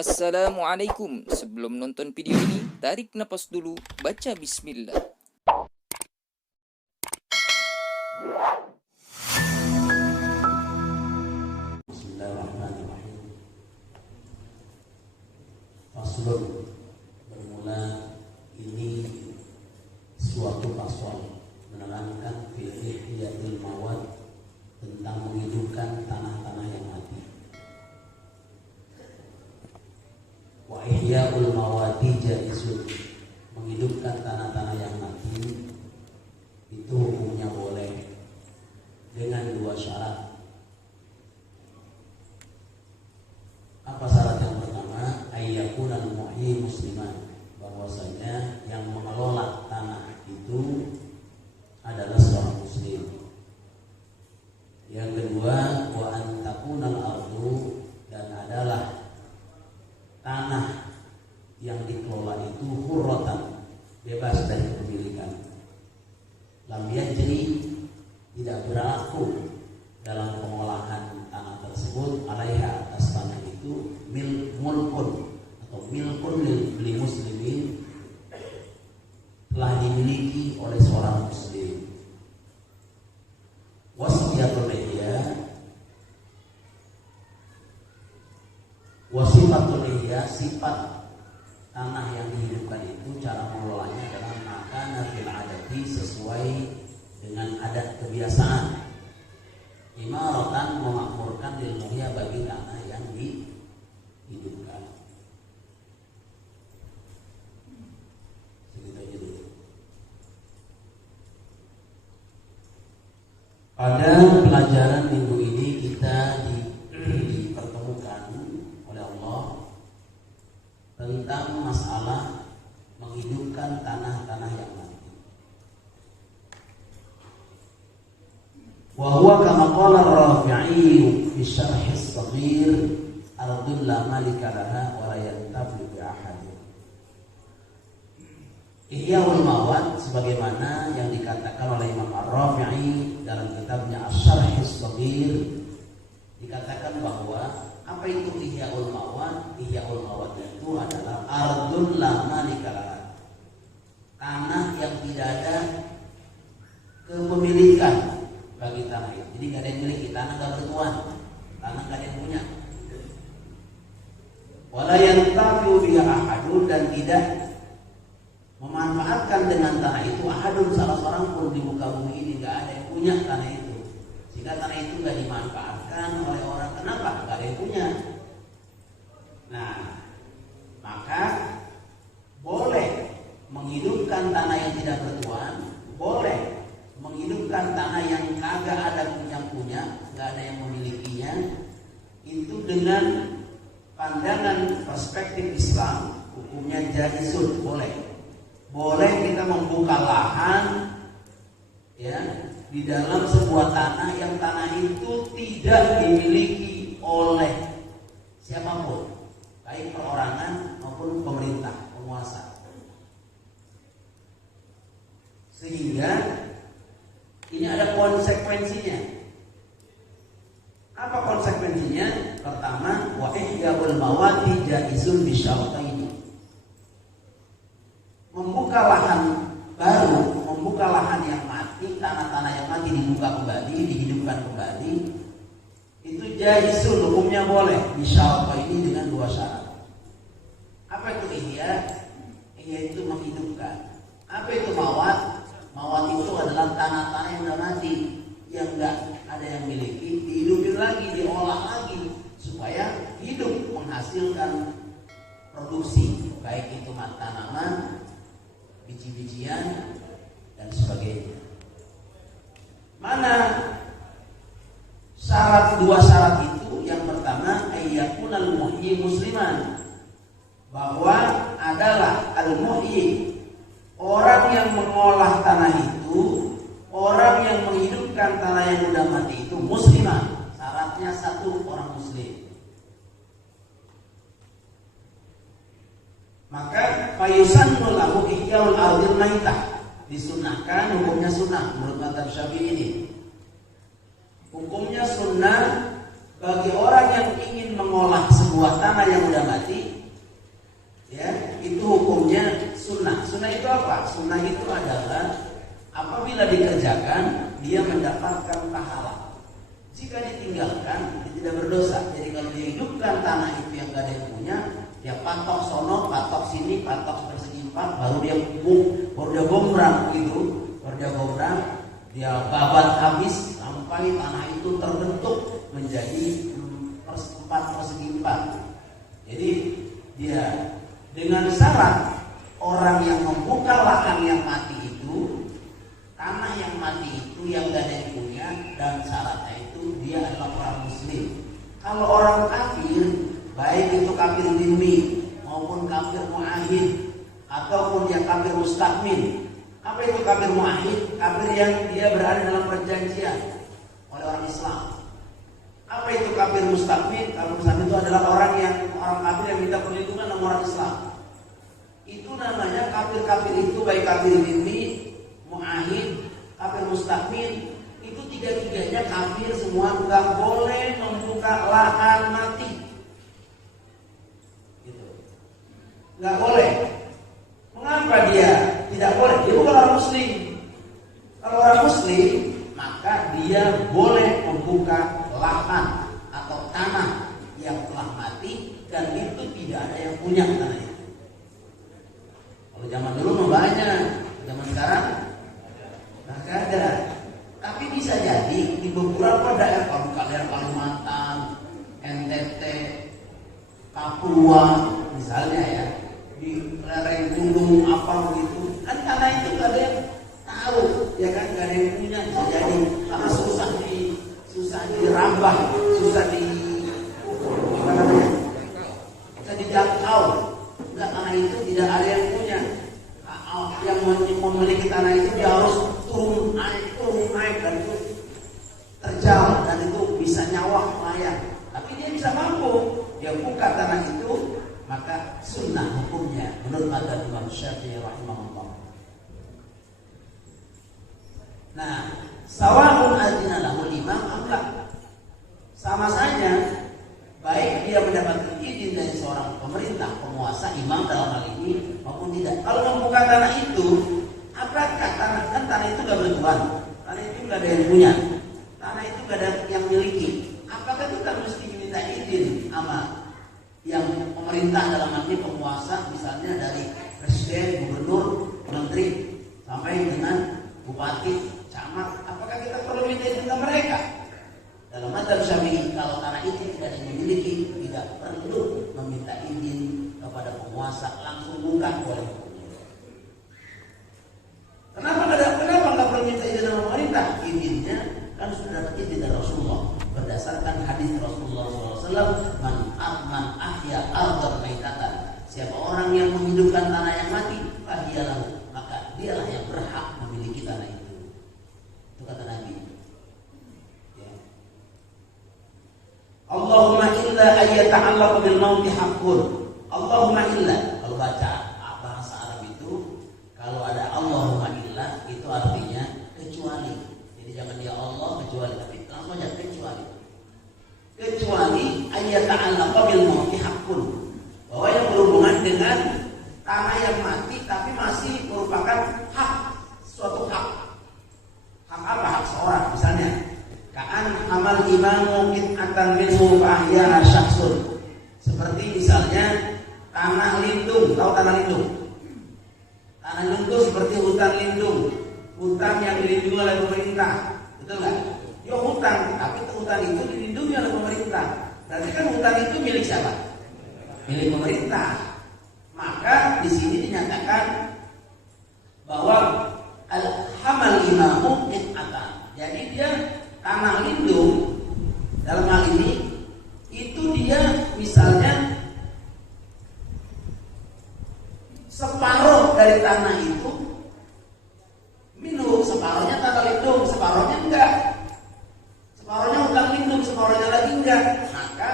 Assalamualaikum. Sebelum nonton video ini, tarik napas dulu, baca bismillah. Bismillahirrahmanirrahim. Faslun, bermula ini suatu pasal menerangkan fil ihyail mawad, tentang menghidupkan tanah-tanah yang mati. Wa ihyaul mawadi jaizun, menghidupkan tanah-tanah yang mati itu hukumnya boleh dengan dua syarat. Apa syarat yang pertama? Ayyakunal muhyi musliman, bahwasanya yang mengelola tanah itu adalah seorang muslim. Yang kedua, wa antakunal ardu, dan adalah tanah yang dikelola itu hurratan, bebas dari kepemilikan. Lam yajri, tidak berlaku dalam pengolahan tanah tersebut alaiha, atas tanah itu mulkun atau milkun lil muslimin, telah dimiliki oleh seorang muslim. Wasifatul ihya, sifat tanah yang dihidupkan itu, cara mengelolanya adalah maka fil adati, sesuai dengan adat kebiasaan. Imaratan, memakmurkan lil muhya, bagi tanah yang dihidupkan. Segitu aja dulu. Pada pelajaran minggu ini kita dipertemukan oleh Allah tentang masalah menghidupkan tanah-tanah yang mati. Wa huwa kama qala ar-Rafi'i fi syarh as-saghir, ardul la malika laha wa la yantafi bi ahadin. Ihyaul mawad, sebagaimana yang dikatakan oleh Imam Ar-Rafi'i dalam kitabnya Asy-Syarh as-Saghir, dikatakan bahwa apa itu ihyaul mawad? Ihyaul mawad itu adalah ardul la malika laha, tanah yang tidak ada kepemilikan bagi tanah itu. Jadi nggak ada yang miliki, tanah nggak bertuan, tanah nggak ada yang punya. Wala yantafi'u biha ahadun, dan tidak memanfaatkan dengan tanah itu ahadun, salah seorang pun di muka bumi ini nggak ada yang punya tanah itu, sehingga tanah itu nggak dimanfaatkan oleh orang. Kenapa? Nggak ada yang punya. Nah, maka boleh menghidupkan tanah yang tidak bertuan, boleh menghidupkan tanah yang kagak ada punya, nggak ada yang memilikinya, itu dengan pandangan perspektif Islam, hukumnya jaizun, boleh. Boleh kita membuka lahan ya di dalam sebuah tanah yang tanah itu tidak dimiliki oleh siapapun, baik perorangan maupun pemerintah, penguasa. Sehingga ini ada konsekuensinya. Apa konsekuensinya? Pertama, wa ihyaul mawati jaizun bisyartaini. Membuka lahan baru, membuka lahan yang mati, tanah-tanah yang mati dibuka kembali, dihidupkan kembali, itu jaizun, hukumnya boleh. Bisyartaini, dengan dua syarat. Apa itu ihya? Ihya itu menghidupkan. Apa itu mawat? Mawat itu adalah tanah-tanah yang sudah mati, yang enggak ada yang miliki, dihidupin lagi, diolah lagi supaya hidup, menghasilkan produksi, baik itu tanaman, biji-bijian, dan sebagainya. Mana dua syarat itu? Yang pertama, ayyakunal muhyi musliman, bahwa adalah al-muhyi, orang yang mengolah tanah itu, orang yang menghidupkan tanah yang sudah mati itu musliman. Syaratnya satu, orang muslim. Maka fayusannu lahu ihyaul ardil maitah, disunahkan, hukumnya sunnah menurut mazhab Syafi'i ini. Hukumnya sunnah bagi orang yang ingin mengolah sebuah sebuah tanah yang udah mati, ya, itu hukumnya sunnah. Sunnah itu apa? Sunnah itu adalah apabila dikerjakan dia mendapatkan pahala. Jika ditinggalkan dia tidak berdosa. Jadi kalau dihidupkan tanah itu yang gak ada yang punya, dia patok sono, patok sini, patok persegi 4, baru dia gombrang gitu, baru dia gombrang, dia babat habis sampai tanah itu terbentuk menjadi 4 persegi 4. Jadi dia dengan syarat orang yang membuka lahan yang mati itu, tanah yang mati itu yang gak ada yang punya, dan syaratnya itu dia adalah orang muslim. Kalau orang kafir, baik itu kafir dhimmi maupun kafir muahid ataupun dia kafir mustakmin. Apa itu kafir muahid? Kafir yang dia berada dalam perjanjian oleh orang Islam. Apa itu kafir mustakmin? Kafir mustakmin itu adalah orang kafir yang minta perlindungan sama orang Islam. Itu namanya kafir-kafir itu, baik kafir dhimmi, muahid, kafir mustakmin, itu tiga-tiganya kafir semua, nggak boleh membuka lahan mati. Gitu. Nggak boleh. Mengapa dia tidak boleh? Dia bukan orang muslim. Kalau orang muslim, maka dia boleh membuka lahan atau tanah yang telah mati dan itu tidak ada yang punya tanah itu. Kalau zaman dulu banyak, zaman sekarang nggak ada. Tapi bisa jadi di beberapa daerah, kalau kalian Kalimantan, NTT, Papua misalnya ya, di lereng gunung apa begitu, kan tanah itu nggak ada yang tahu, ya kan, nggak ada yang punya. Bisa jadi karena susah dirambah, susah bisa dijangkau. Enggak, tanah itu tidak ada yang punya. Yang memiliki tanah itu dia harus turun naik dan itu terjal dan itu bisa nyawa melayang. Tapi dia bisa mampu, dia buka tanah itu, maka sunnah hukumnya menurut mazhab Imam Syafi'i rahimahullah. Nah, sawa'un adzina lahu imam amla, sama saja baik dia mendapatkan izin dari seorang pemerintah, penguasa, imam dalam hal ini maupun tidak. Kalau membuka tanah itu, apakah tanah itu gak bertuan, tanah itu gak ada yang punya, tanah itu gak ada yang miliki, apakah kita mesti minta izin sama yang pemerintah dalam hal ini penguasa, misalnya dari presiden, gubernur, menteri sampai dengan bupati, camat, apakah kita perlu minta izin ke mereka? Dalam mazhab Syafi'i, kalau tanah itu tidak dimiliki, tidak perlu meminta izin kepada penguasa, langsung buka boleh. Kenapa nggak perlu minta izin dari pemerintah? Izinnya kan sudah dapat izin dari Rasulullah berdasarkan hadis Rasulullah SAW, man ahya ardhan maitatan, siapa orang yang menghidupkan tanah yang mati, fahiyalahu, maka dialah yang berhak memiliki tanah itu. Itu kata Nabi. Allahumma illa ayyata'allaqu bil mauti haqqun. Allahumma illa, kalau baca bahasa Arab itu, kalau ada Allahumma illa itu artinya kecuali. Jadi jangan dia Allah kecuali, tapi langsung aja kecuali. Kecuali ayyata'allaqu bil mauti haqqun, bahwa yang berhubungan dengan tanah yang mati tapi masih merupakan hak, suatu hak. Hak apa? Hak seorang, misalnya ka'an amal imamu kit'atan minhu fa'ahyaha syakhsun. Seperti misalnya tanah lindung, tahu tanah lindung? Tanah lindung seperti hutan lindung, hutan yang dilindungi oleh pemerintah, betul nggak? Ya hutan, tapi hutan itu dilindungi oleh pemerintah. Berarti kan hutan itu milik siapa? Milik pemerintah. Maka di sini dinyatakan bahwa al-hamal imamu kit'atan. Jadi dia tanah lindung dalam hal ini itu dia misalnya separuh dari tanah itu minum, separuhnya tanah lindung, separuhnya enggak, separuhnya hutan lindung, separuhnya lagi enggak. Maka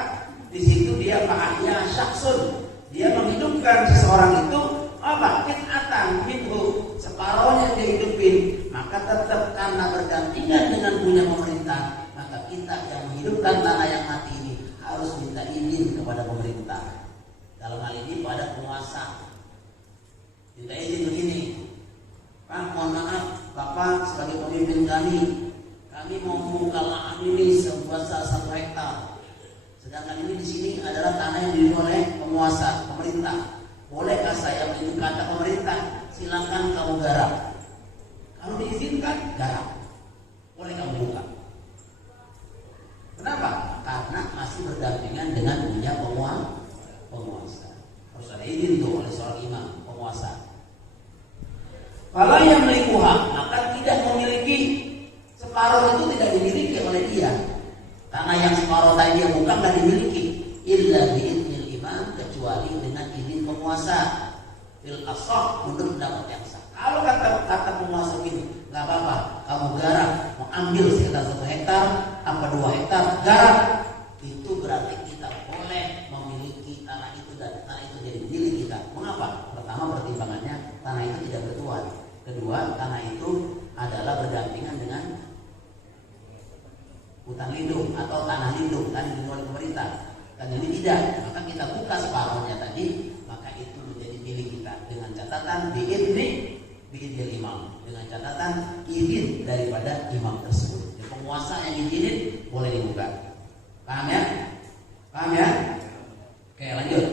di situ dia fa'ahya syakhsun, dia menghidupkan seseorang itu apa? Kit'atan minhu, separuhnya dia hidupin. Maka tetap karena berdampingan dengan punya pemerintah, maka kita yang menghidupkan tanah yang mati ini harus minta izin kepada pemerintah. minta izin begini, Pak, mohon maaf, Bapak sebagai pemimpin kami mau membuka lahan ini sebuah 1 hektar. Sedangkan ini di sini adalah tanah yang dimiliki oleh penguasa, pemerintah. Bolehkah saya menunjuk kata pemerintah? Silakan kamu garap. Kalau diizinkan, garap. Boleh kamu buka. Kenapa? Karena masih berdampingan dengan punya penguasa. Harus ada izin tuh oleh seorang imam, penguasa. Kalau yang melikuha, maka tidak memiliki separuh itu tidak dimiliki oleh dia. Tanah yang separuh tadi dia bukan tidak dimiliki. Illa biiznil imam, kecuali dengan izin penguasa. Fil ashah, menurut pendapat yang sah. Kalau kata penguasa gini, nggak apa-apa, kamu garap, mau ambil sekitar 1 hektar, apa 2 hektar, garap. Itu berarti kita boleh memiliki tanah itu dan tanah itu jadi milik kita. Mengapa? Pertama, pertimbangannya tanah itu tidak bertuan. Kedua, tanah itu adalah berdampingan dengan hutan lindung atau tanah lindung, tanah lindung oleh pemerintah. Dan ini tidak, maka kita buka separuhnya tadi, maka itu menjadi milik kita dengan catatan biidznil imam, dengan catatan izin daripada imam tersebut. Jadi penguasa yang izinin boleh dibuka. Paham ya? Paham ya? Oke, lanjut.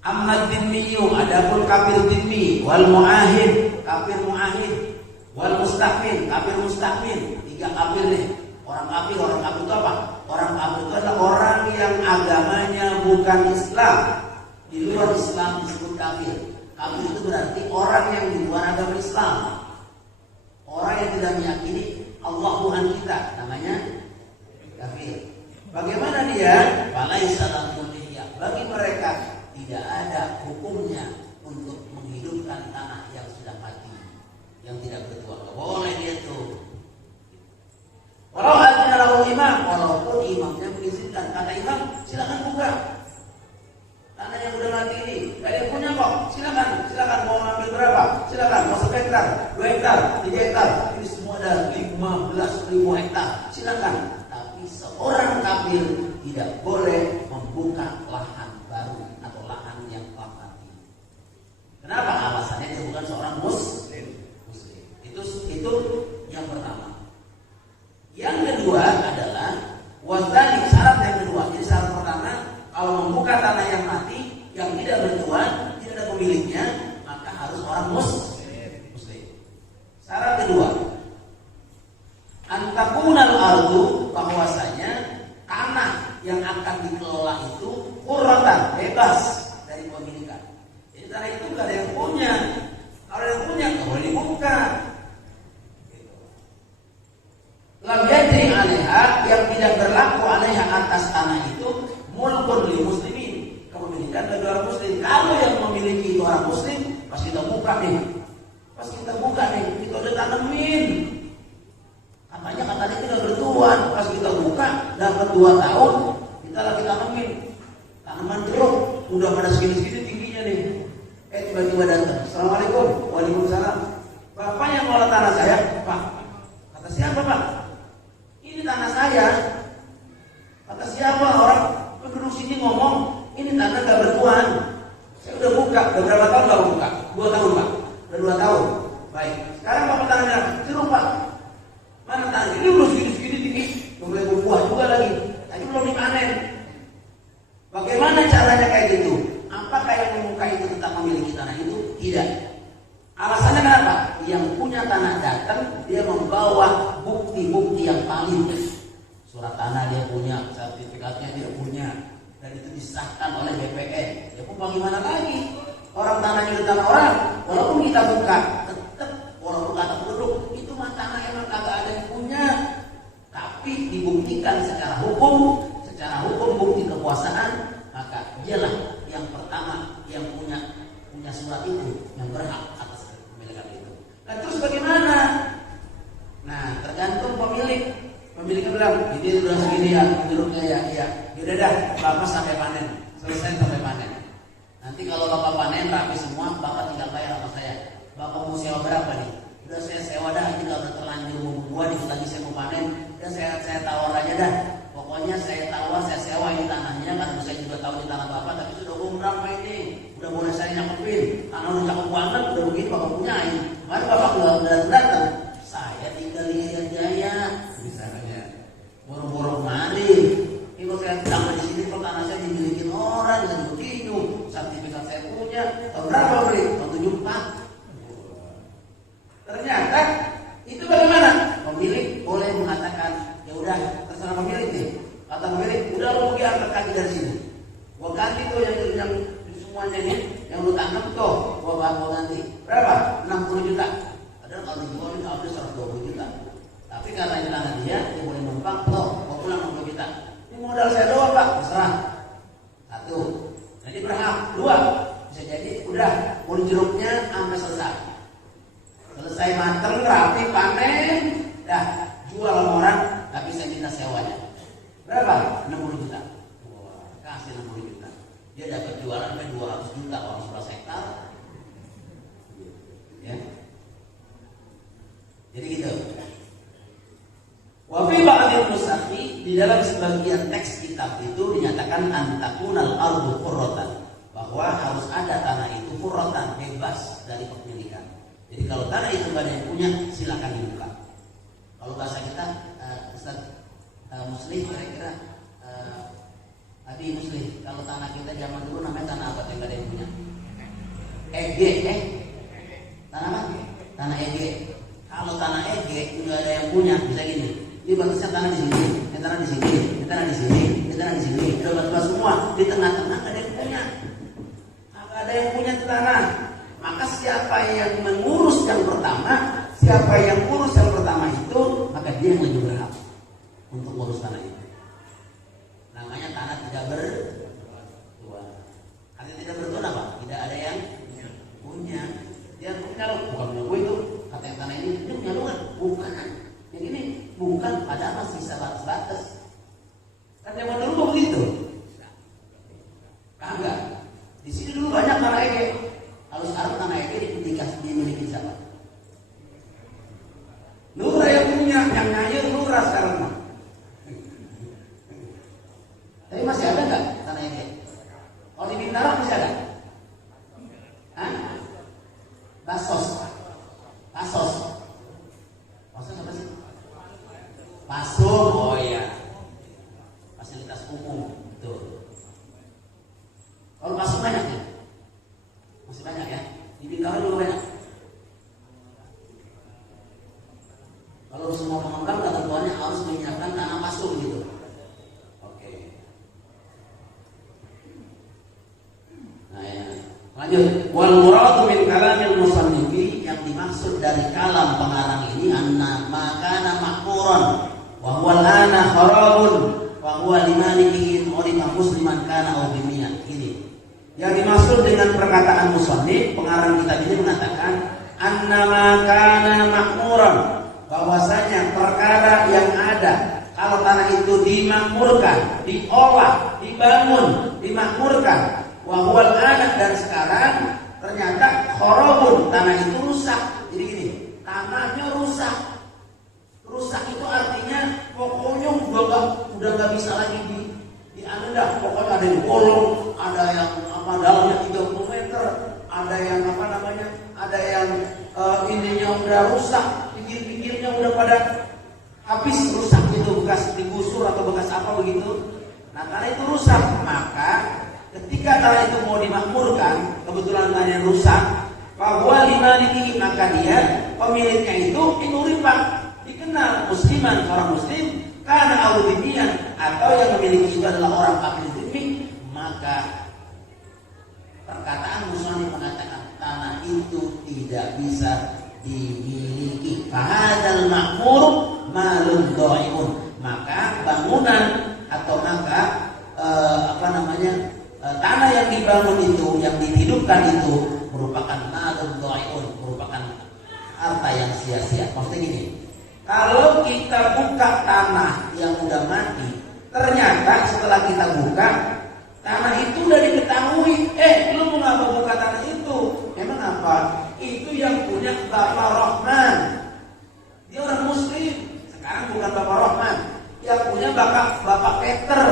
Amma dhimmiyu, adapun kafir dhimmi, wal muahid, kafir muahid, wal mustahmin, kafir mustahmin. 3 kafir nih. Orang kafir itu apa? Orang kafir itu adalah orang yang agamanya bukan Islam. Di luar Islam disebut kafir. Kafir itu berarti orang yang di luar agama Islam. Orang yang tidak meyakini Allah Tuhan kita, namanya kafir. Bagaimana dia? Falaisa lahu niyya. Bagi mereka tidak ada hukumnya untuk menghidupkan tanah yang sudah mati, yang tidak bertuah. Gak boleh dia tuh. Walau adzina lahu imam, walaupun imamnya mengizinkan, kata imam, silakan buka. Tanah yang udah mati ini, kalian punya kok, silakan mau ambil berapa? Silakan mau 1 hektar, 2 hektar, 3 hektar. Ini semua ada 15.000 hektar. Silakan. Tapi seorang kafir tidak boleh membuka lahan baru atau lahan yang telah mati. Kenapa? Alasannya dia bukan seorang muslim. Itu yang pertama. Yang kedua adalah wadzalik, syarat yang kedua. Jadi syarat pertama, kalau membuka tanah yang mati, yang tidak bertuan, tidak ada pemiliknya, maka harus orang muslim. Syarat kedua, antakunal ardu, bahwasanya tanah yang akan dikelola itu qurratan, bebas dari pemilikan. Jadi tanah itu nggak ada yang punya. Kalau yang punya nggak boleh dibuka. Lam yadri alaiha, yang tidak berlaku alaiha atas tanah itu mulkun lil muslimin, kepemilikan bagi orang muslim. Kalau yang memiliki itu orang muslim, pas kita buka nih, kita udah tanemin. Katanya tidak bertuan, pas kita buka dapat 2 tahun, kita lagi tanemin tanaman jeruk, udah pada segini-segini tingginya nih. Tiba-tiba datang, assalamualaikum, waalaikumsalam. Bapak yang ngolah tanah saya, Pak. Kata siapa, Pak? Ini tanah saya. Kata siapa? Orang penduduk sini ngomong ini tanah gak bertuan. Saya udah buka, udah berapa tahun gak buka? 2 tahun, Pak. Udah 2 tahun. Baik. Sekarang Bapak tanahnya jeruk, Pak. Mana tanah? Ini udah segini-segini tinggi, udah mulai berbuah juga lagi. Tadi belum dipanen. Bagaimana caranya kayak gitu? Apakah yang membuka itu tetap memiliki tanah itu? Tidak. Alasannya kenapa? Yang punya tanah datang, dia membawa bukti-bukti yang valid. Surat tanah dia punya, sertifikatnya dia punya, dan itu disahkan oleh BPN. Ya pun bagaimana lagi? Orang tanahnya di tanah orang, walaupun kita buka, tetap walaupun kata penduduk itu mah tanah emang kagak ada yang punya. Tapi dibuktikan secara hukum bukti kekuasaan, maka dialah yang pertama yang punya surat itu, yang berhak atas kepemilikan itu. Nah terus bagaimana? Nah tergantung pemilik. Pemiliknya bilang, ini udah segini ya, jeruknya ya. Yaudah dah, Bapak sampai panen, selesai sampai panen. Nanti kalau Bapak panen rapi semua, Bapak tinggal bayar sama saya. Bapak mau sewa berapa nih? Udah saya sewa dah, ini kalau udah terlanjur mau buah, dikit lagi saya mau panen. Udah saya tawar aja dah. Pokoknya saya tawar, saya sewa ini tanahnya, karena saya juga tahu di tanah Bapak, tapi sudah umur berapa ini? Udah boleh saya nyakupin, tanah udah cakep banget, udah begini bapak punyain. Kemarin bapak udah datang. Saya tinggal di Irian Jaya, misalnya. Boro-boro kemari. Ini kalau saya sampai di sini, kalau tanah saya dimilikin orang, dan begitu. Sertifikat saya punya. Tahun berapa beli? Tahun 74. Ternyata itu bagaimana? Pemilik boleh mengatakan, ya udah terserah pemilik nih. Kata pemilik, udah lo pergi angkat kaki dari sini. Gua ganti tuh yang semuanya nih, yang lu tanam tuh, gua ganti. Berapa? 60 juta. Padahal kalau dijual itu habis 120 juta. Tapi karena ini tanah dia boleh numpang, toh gua pulang 60 juta. Ini modal saya doang pak, terserah. Satu, jadi berhak. Dua, bisa jadi udah pun jeruknya sampai selesai. Selesai mateng, rapi, panen, dah jual sama orang, tapi saya minta sewanya. Berapa? 60 juta. Wah, kasih 60 juta. Dia dapat jualan sampai 200 juta orang 11 hektar. Ya. Jadi gitu. Wa fi ba'dil nusakhi, di dalam sebagian teks kitab itu dinyatakan antakunal ardu qurratan, bahwa harus ada tanah itu qurratan, bebas dari kepemilikan. Jadi kalau tanah itu nggak ada yang punya, silakan dibuka. Kalau bahasa kita, Ustaz Muslim kira-kira, Abi Muslim, kalau tanah kita zaman dulu namanya tanah apa yang nggak ada yang punya? Tanah apa? Tanah EG. Kalau tanah EG nggak ada yang punya, bisa gini. Ini batasnya tanah di sini, ini tanah di sini, ini tanah di sini, ini tanah di sini. Udah batas semua. Di tengah-tengah nggak ada yang punya. Nggak ada yang punya tanah. Maka siapa yang mengurus yang pertama, siapa yang urus yang pertama itu, maka dia yang lebih berhak untuk urus tanah itu. Namanya tanah tidak bertuan. Artinya tidak bertuan apa? Tidak ada yang punya. Dia punya loh, bukan punya gue itu. Kata yang tanah ini, dia punya lo kan? Bukan. Yang ini bukan, padahal masih sebatas. Kan zaman dulu begitu. Kagak. Di sini dulu banyak tanah EG. Kalau sekarang tanah EG dimiliki siapa? Lurah yang punya, yang nyayur lurah sekarang mah. Tapi masih ada nggak tanah EG? Kalau di Bintaro masih ada? Hah? Pasos apa sih? Pasung, oh iya. Fasilitas umum, betul. Kalau pasung banyak ya? Masih banyak ya? Di Bintaro juga banyak. Kalau semua pengembang ketentuannya harus menyiapkan tanah pasung gitu. Oke. Nah ya. Lanjut. Wal muradu min kalamil musannifi, yang dimaksud dari kalam pengarang ini anna makana makmuran wa huwa lana kharabun wa huwa limalihi urima musliman kana aw bimiyan. Ini yang dimaksud dengan perkataan musannif, pengarang kitab ini mengatakan anna makana makmuran, bahwasanya perkara yang ada kalau tanah itu dimakmurkan, diolah, dibangun, dimakmurkan, wahwal anak, dan sekarang ternyata khorobun, tanah itu rusak. Jadi gini, tanahnya rusak. Rusak itu artinya pokoknya udah nggak bisa lagi diandah. Pokoknya ada yang bolong, ada yang dalamnya 30 meter, ada yang ada yang ininya udah rusak, pinggir-pinggirnya udah pada habis rusak itu, bekas digusur atau bekas apa begitu. Nah karena itu rusak, maka ketika tanah itu mau dimakmurkan, kebetulan tanahnya rusak, bahwa limalihi, maka dia pemiliknya itu riba, dikenal musliman, orang muslim, karena audimian, atau yang memiliki itu adalah orang kafir zimmi. Maka perkataan musannif mengatakan tanah itu tidak bisa dimiliki. Fahadzal makmur malun dha'imun, maka bangunan atau tanah yang dibangun itu, yang dihidupkan itu merupakan malun dha'imun, merupakan harta yang sia-sia. Maksudnya gini, kalau kita buka tanah yang udah mati, ternyata setelah kita buka tanah itu udah diketahui, lu mau ngapa buka tanah itu? Emang apa? Itu yang punya Bapak Rahman. Dia orang muslim. Sekarang bukan Bapak Rahman. Yang punya Bapak Peter.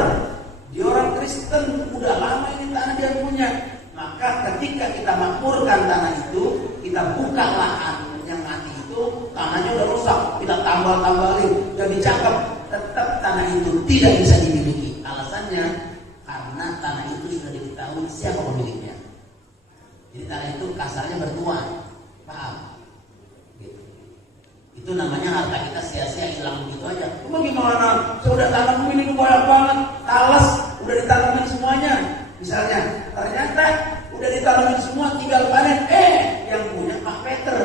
Dia orang Kristen. Udah lama ini tanah dia punya. Maka ketika kita makmurkan tanah itu, kita buka lahan yang mati itu, tanahnya udah rusak, kita tambal-tambalin, jadi cakep, tetap tanah itu tidak bisa dimiliki. Alasannya karena tanah itu sudah diketahui siapa pemiliknya. Jadi tanah itu kasarnya bertuan, paham? Gitu. Itu namanya harta kita sia-sia hilang begitu aja. Cuma gimana? Saya udah tanam ini banyak banget, talas udah ditanamin semuanya. Misalnya, ternyata udah ditanamin semua, tinggal panen. Yang punya Pak Peter,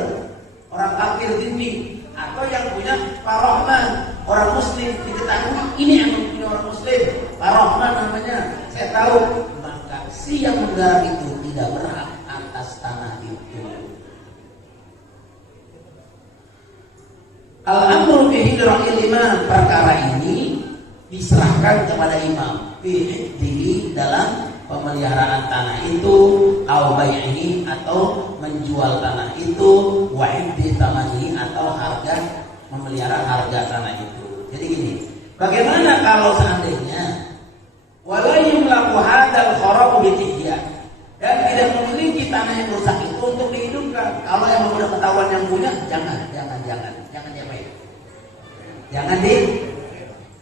orang kafir tinggi, atau yang punya Pak Rahman, orang Muslim, diketahui ini yang punya orang Muslim, Pak Rahman namanya, saya tahu. Maka si yang menggarap itu tidak berhak atas tanah itu. Al-amru bihi imam, perkara ini diserahkan kepada imam di dalam pemeliharaan tanah itu, au bai'ihi, atau menjual tanah itu, wa iddi thamanihi, atau harga memelihara harga tanah itu. Jadi gini, bagaimana kalau seandainya wala yumlaku hadzal kharabu bitihya, dan tidak memiliki tanah yang rusak itu untuk dihidupkan. Kalau yang udah ketahuan yang punya, jangan diapain. Jangan di.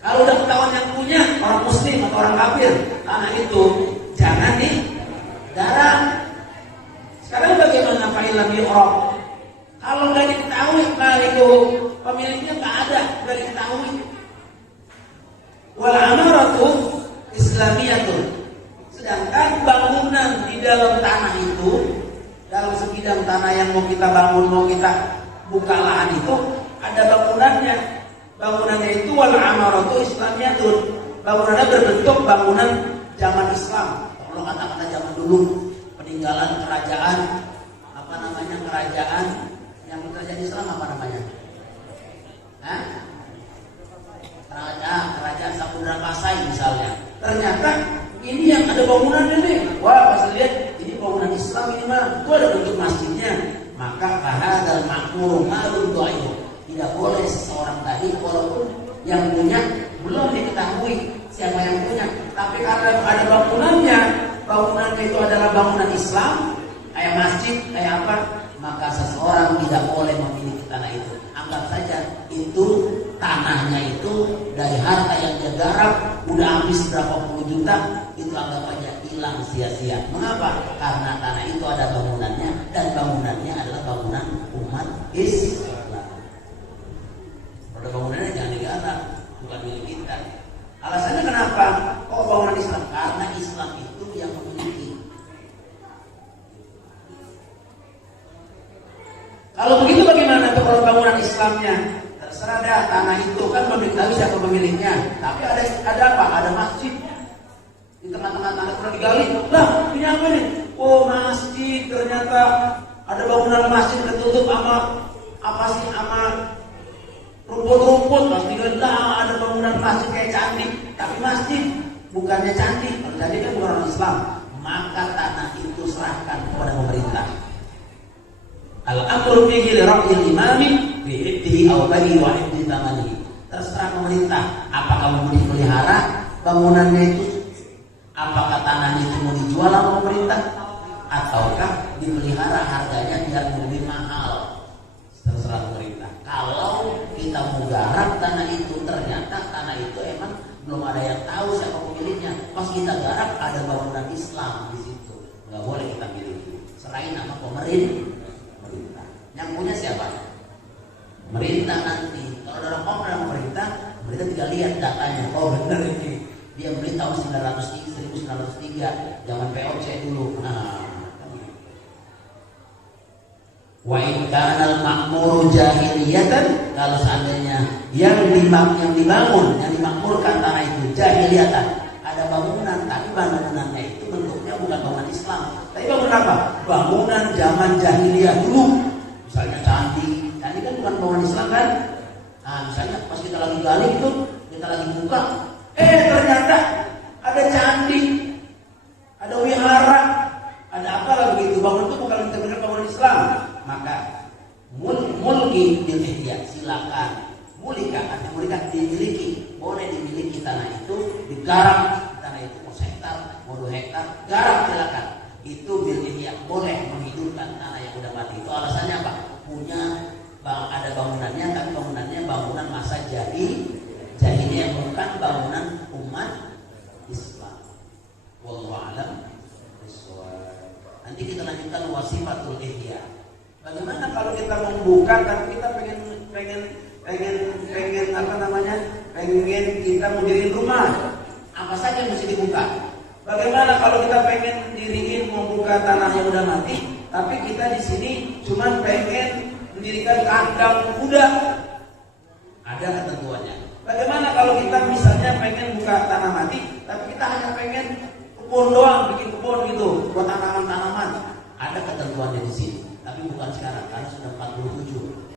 Kalau udah ketahuan yang punya orang muslim atau orang kafir, tanah itu jangan digarap. Sekarang bagaimana fa'ilam yu'rab? Kalau nggak diketahui, nah itu pemiliknya nggak ada, nggak diketahui. Wal amaratu islamiyatun. Sedangkan bangunan di dalam tanah itu, dalam sebidang tanah yang mau kita bangun, mau kita buka lahan itu, ada bangunannya. Bangunannya itu wal amaratu islamiyatun. Bangunannya berbentuk bangunan zaman Islam. Kalau kata-kata zaman dulu, peninggalan kerajaan, apa namanya, kerajaan yang kerajaan Islam apa namanya? Kerajaan Samudra Pasai misalnya. Ternyata ini yang ada bangunannya nih. Wah, pas lihat ini bangunan Islam ini mah, itu ada bentuk masjidnya. Maka hadzal ma'mur ma'ruf dhaif. Tidak boleh seseorang tadi walaupun yang punya belum diketahui siapa yang punya, tapi karena ada bangunannya itu adalah bangunan Islam, kayak masjid, kayak apa, maka seseorang tidak boleh memiliki tanah itu. Anggap saja itu tanahnya itu dari harta yang dia garap udah habis berapa puluh juta, itu anggap aja hilang sia-sia. Mengapa? Karena tanah itu ada bangunannya, dan bangunannya adalah bangunan umat Islam. Kalau bangunannya jangan digarap, bukan milik kita. Alasannya kenapa? Kok bangunan Islam? Karena Islam itu yang memiliki. Kalau begitu bagaimana tuh kalau bangunan Islamnya? Terserah dah, tanah itu kan belum tahu siapa pemiliknya. Tapi ada apa? Ada masjid di tengah-tengah tanah sudah digali. Lah, ini apa nih? Oh, masjid. Ternyata ada bangunan masjid tertutup sama apa sih? Sama rumput-rumput. Pasti lah ada bangunan masjid kayak candi. Tapi masjid bukannya candi. Kalau candi kan bukan orang Islam. Maka tanah itu serahkan kepada pemerintah. Al-amru fihi li ra'il imami bi iddihi aw bagi wa iddi thamanihi. Terserah pemerintah, apakah mau dipelihara bangunannya itu, apakah tanahnya itu mau dijual sama pemerintah, ataukah dipelihara harganya biar lebih mahal. Terserah pemerintah. Kalau kita mau garap tanah itu, ternyata tanah itu emang belum ada yang tahu siapa pemiliknya. Pas kita garap ada bangunan Islam di situ, nggak boleh kita miliki. Selain nama pemerintah. Yang punya siapa? Pemerintah nanti. Kalau ada orang pemerintah tinggal lihat datanya. Oh benar ini, dia beli tahun 1903, zaman POC dulu. Wa in kana al-ma'muru jahiliyatan, kalau seandainya yang dibangun, yang dimakmurkan tanah itu jahiliyatan, ada bangunan tapi bangunannya itu bentuknya bukan bangunan Islam. Tapi bangunan apa? Bangunan zaman jahiliyah dulu. Misalnya candi kan bukan bangunan Islam kan? Nah, misalnya pas kita lagi gali itu, kita lagi buka, ternyata ada candi, ada wihara, ada apa lagi begitu. Bangunan itu bukan benar-benar bangunan Islam. Maka mulki bil ihtiyat, silakan. Mulika, artinya mulika dimiliki, boleh dimiliki tanah itu, digarap tanah itu mau 1 hektar, mau 2 hektar, garap silakan. Itu bil ihtiyat. tidak boleh menghidupkan tanah yang udah mati. Itu alasannya apa? Punya ada bangunannya, tapi bangunannya bangunan masa jahiliyah, bukan bangunan umat Islam. Wallahu a'lam bishawab. Nanti kita lanjutkan wasifatul ihya. Bagaimana kalau kita membuka tapi kita pengen apa namanya? Pengen kita mendirikan rumah. Apa saja yang mesti dibuka? Bagaimana kalau kita pengen diriin membuka tanah yang udah mati, tapi kita di sini cuma pengen mendirikan kandang kuda? Ada ketentuannya. Bagaimana kalau kita misalnya pengen buka tanah mati, tapi kita hanya pengen kebun doang, bikin kebun gitu, buat tanaman-tanaman? Ada ketentuannya di sini, tapi bukan sekarang karena sudah 47.